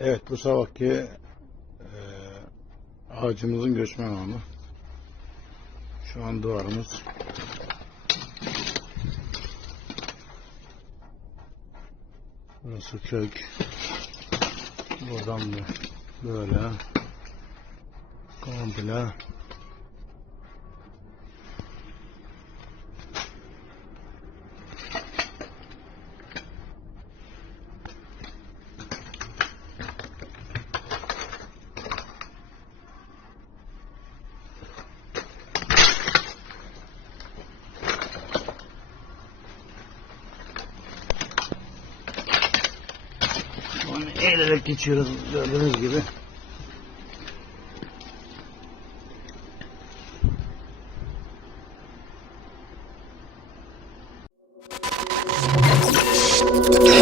Evet bu sabahki e, ağacımızın göçmen anı. Şu an duvarımız. Burası kök. Buradan da böyle komple Ormanı eğilerek geçiyoruz gördüğünüz gibi. Yeah.